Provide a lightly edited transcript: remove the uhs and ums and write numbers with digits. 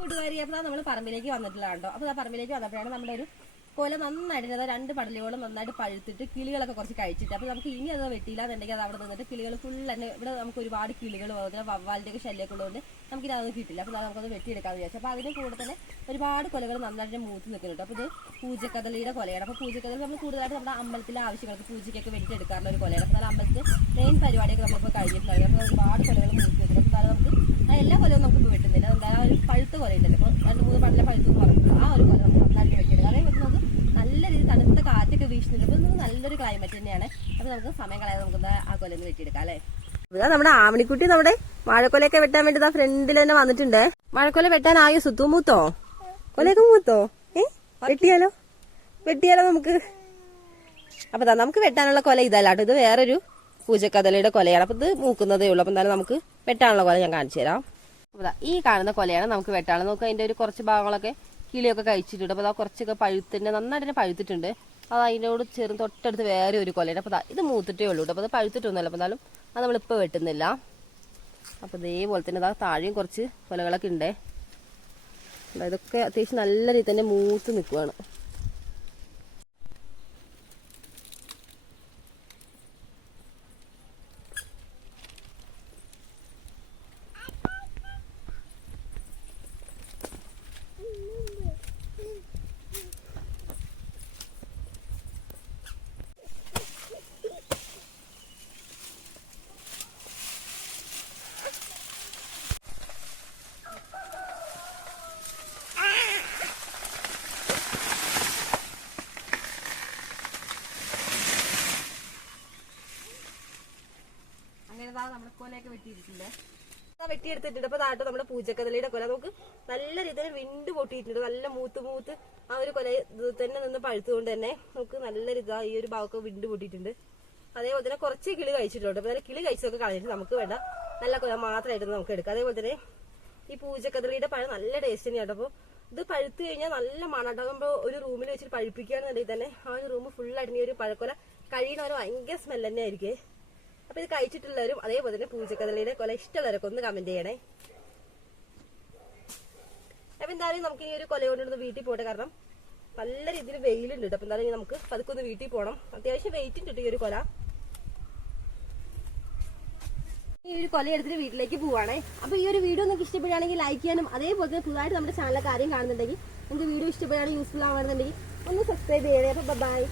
കൂട്ടുകാരി അപ്പൊ നമ്മൾ പറമ്പിലേക്ക് വന്നിട്ടില്ല കേട്ടോ. അപ്പൊ ആ പറമ്പിലേക്ക് വന്നപ്പോഴാണ് നമ്മുടെ ഒരു കൊല നന്നായിട്ട് 2 പടലുകളും നന്നായിട്ട് പഴുത്തിട്ട് കിളികളൊക്കെ കുറച്ച് കഴിച്ചിട്ട്. അപ്പൊ നമുക്ക് ഇനി അത് വെട്ടിയില്ല എന്നുണ്ടെങ്കിൽ അത് അവിടെ നിന്നിട്ട് കിളികൾ ഫുൾ തന്നെ ഇവിടെ നമുക്ക് ഒരുപാട് കിളികൾ അതുപോലെ വവ്വാലിന്റെ ഒക്കെ ശല്യമൊക്കെ ഉള്ളതുകൊണ്ട് നമുക്കിത് അത് കിട്ടില്ല. അപ്പൊ നമുക്കത് വെട്ടിയെടുക്കാന്ന് വിചാരിച്ചു. അപ്പൊ അതിന് കൂടെ തന്നെ ഒരുപാട് കൊലകൾ നന്നായിട്ട് മൂത്ത് നിൽക്കുന്നുണ്ട്. അപ്പൊ ഇത് പൂജക്കദളിയുടെ കൊലയാണ്. അപ്പൊ പൂജക്കദളി നമ്മൾ കൂടുതലായിട്ട് നമ്മുടെ അമ്പലത്തിലെ ആവശ്യങ്ങൾക്ക് പൂജയ്ക്കൊക്കെ വെട്ടിയെടുക്കാറുള്ള ഒരു കൊലയാണ്. അപ്പൊ അമ്പലത്തിൽ മെയിൻ പരിപാടിയൊക്കെ നമ്മളിപ്പോൾ കഴിഞ്ഞിട്ടുണ്ടായി. അപ്പൊ ഒരുപാട് കൊലകൾ മൂത്ത് നിൽക്കുന്നത്. അപ്പൊ നമുക്ക് എല്ലാ കൊലവും നമുക്ക് വെട്ടുന്നില്ല. എന്തായാലും ഒരു പഴുത്ത കൊലയുണ്ടല്ലോ. അപ്പോൾ 2-3 പടലെ പഴുത്ത് പറഞ്ഞു ആ ഒരു കൊല നമുക്ക് നന്നായിട്ട് വെട്ടിയെടുക്കാം. അതേപോലെ നമുക്ക് നല്ല രീതിയിൽ തണുത്ത കാറ്റൊക്കെ വീശുന്നുണ്ട്. അപ്പൊ നല്ല ക്ലൈമറ്റ് തന്നെയാണ്. അപ്പൊ നമുക്ക് സമയം കളയാതെ നമുക്ക് ആ കൊലൊന്ന് വെട്ടിയെടുക്കാം അല്ലെ. ഇവിടെ നമ്മുടെ ആവണിക്കുട്ടി നമ്മുടെ വാഴക്കൊലയൊക്കെ വെട്ടാൻ വേണ്ടി ഫ്രണ്ടിൽ തന്നെ വന്നിട്ടുണ്ട്. വാഴക്കൊല വെട്ടാനായോ? സുത്തു മൂത്തോ? കൊലയൊക്കെ മൂത്തോ? വെട്ടിയാലോ നമുക്ക്. അപ്പൊ നമുക്ക് വെട്ടാനുള്ള കൊല ഇതല്ലാട്ടോ. ഇത് വേറൊരു പൂജക്കദളിയുടെ കൊലയാണ്. അപ്പൊ ഇത് മൂക്കുന്നതേ ഉള്ളൂ. അപ്പൊ എന്തായാലും നമുക്ക് വെട്ടാനുള്ള കൊല ഞാൻ കാണിച്ചു തരാം. അപ്പൊ ഈ കാണുന്ന കൊലയാണ് നമുക്ക് വെട്ടാനുള്ളത്. നമുക്ക് അതിന്റെ ഒരു കുറച്ച് ഭാഗങ്ങളൊക്കെ കിളിയൊക്കെ കഴിച്ചിട്ടുണ്ട്. അപ്പോൾ കുറച്ചൊക്കെ പഴുത്തിന്റെ നന്നായിട്ട് തന്നെ പഴുത്തിട്ടുണ്ട്. അത് അതിനോട് ചേർന്ന് തൊട്ടടുത്ത് വേറെ ഒരു കൊലയാണ്. അപ്പോൾ ഇത് മൂത്തിട്ടേ ഉള്ളൂ. അപ്പോൾ അത് പഴുത്തിട്ടൊന്നുമല്ല. അപ്പോൾ എന്നാലും അത് നമ്മളിപ്പോൾ വെട്ടുന്നില്ല. അപ്പോൾ ഇതേപോലെ തന്നെ താഴെയും കുറച്ച് കൊലകളൊക്കെ ഉണ്ട്. ഇതൊക്കെ അത്യാവശ്യം നല്ല രീതിയിൽ തന്നെ മൂത്ത് നിൽക്കുകയാണ്. നമ്മുടെ കൊലയൊക്കെ വെട്ടിയെടുത്തിട്ടുണ്ട്. അപ്പൊ താട്ട് നമ്മുടെ പൂജക്കദളിയുടെ കൊല നമുക്ക് നല്ല രീതിയിൽ വിണ്ട് പൊട്ടിയിട്ടുണ്ട്. നല്ല മൂത്ത് ആ ഒരു കൊല തന്നെ നിന്ന് പഴുത്തുകൊണ്ട് തന്നെ നമുക്ക് നല്ല രീതി ഈ ഒരു ഭാഗമൊക്കെ വിണ്ട് പൊട്ടിയിട്ടുണ്ട്. അതേപോലെ തന്നെ കുറച്ച് കിളി കഴിച്ചിട്ടുണ്ട്. അപ്പൊ കിളി കഴിച്ചതൊക്കെ കളഞ്ഞിട്ട് നമുക്ക് വേണ്ട നല്ല കൊല മാത്രമായിട്ട് നമുക്ക് എടുക്കാം. അതേപോലെ തന്നെ ഈ പൂജക്കദളിയുടെ പഴം നല്ല ടേസ്റ്റ് തന്നെയാണ്. അപ്പൊ ഇത് പഴുത്ത് കഴിഞ്ഞാൽ നല്ല മണാട്ടാകുമ്പോ ഒരു റൂമിൽ വെച്ചിട്ട് പഴുപ്പിക്കുകയാണെന്നുണ്ടെങ്കിൽ തന്നെ ആ ഒരു റൂം ഫുള്ളായിട്ട് ഈ ഒരു പഴക്കൊല കഴിയണവരെ ഭയങ്കര സ്മെൽ തന്നെ ആയിരിക്കും. അപ്പൊ ഇത് കഴിച്ചിട്ടുള്ളവരും അതേപോലെ തന്നെ പൂജക്കദളിയുടെ കൊല ഇഷ്ടമുള്ളവരൊക്കെ ഒന്ന് കമന്റ് ചെയ്യണേ. അപ്പൊ എന്തായാലും നമുക്ക് ഈ ഒരു കൊല കൊണ്ടുവന്ന് വീട്ടിൽ പോട്ടെ. കാരണം നല്ല രീതിയിൽ വെയിലുണ്ട്. അപ്പൊ എന്തായാലും നമുക്ക് പതുക്കെ ഒന്ന് വീട്ടിൽ പോകണം. അത്യാവശ്യം വെയിറ്റ് ഉണ്ട് ഈ ഒരു കൊല. ഈ ഒരു കൊല എടുത്തിട്ട് വീട്ടിലേക്ക് പോവാണേ. അപ്പൊ ഈ ഒരു വീഡിയോ നിങ്ങൾക്ക് ഇഷ്ടപ്പെടുകയാണെങ്കിൽ ലൈക്ക് ചെയ്യാനും അതേപോലെ തന്നെ പുതുതായിട്ട് നമ്മുടെ ചാനലിലെ കാര്യം കാണുന്നുണ്ടെങ്കിൽ നിങ്ങൾക്ക് വീഡിയോ ഇഷ്ടപ്പെടുകയാണെങ്കിൽ യൂസ്ഫുൾ ആവുകയാണെന്നുണ്ടെങ്കിൽ ഒന്ന് സബ്സ്ക്രൈബ് ചെയ്യണേ. അപ്പൊ ബൈ.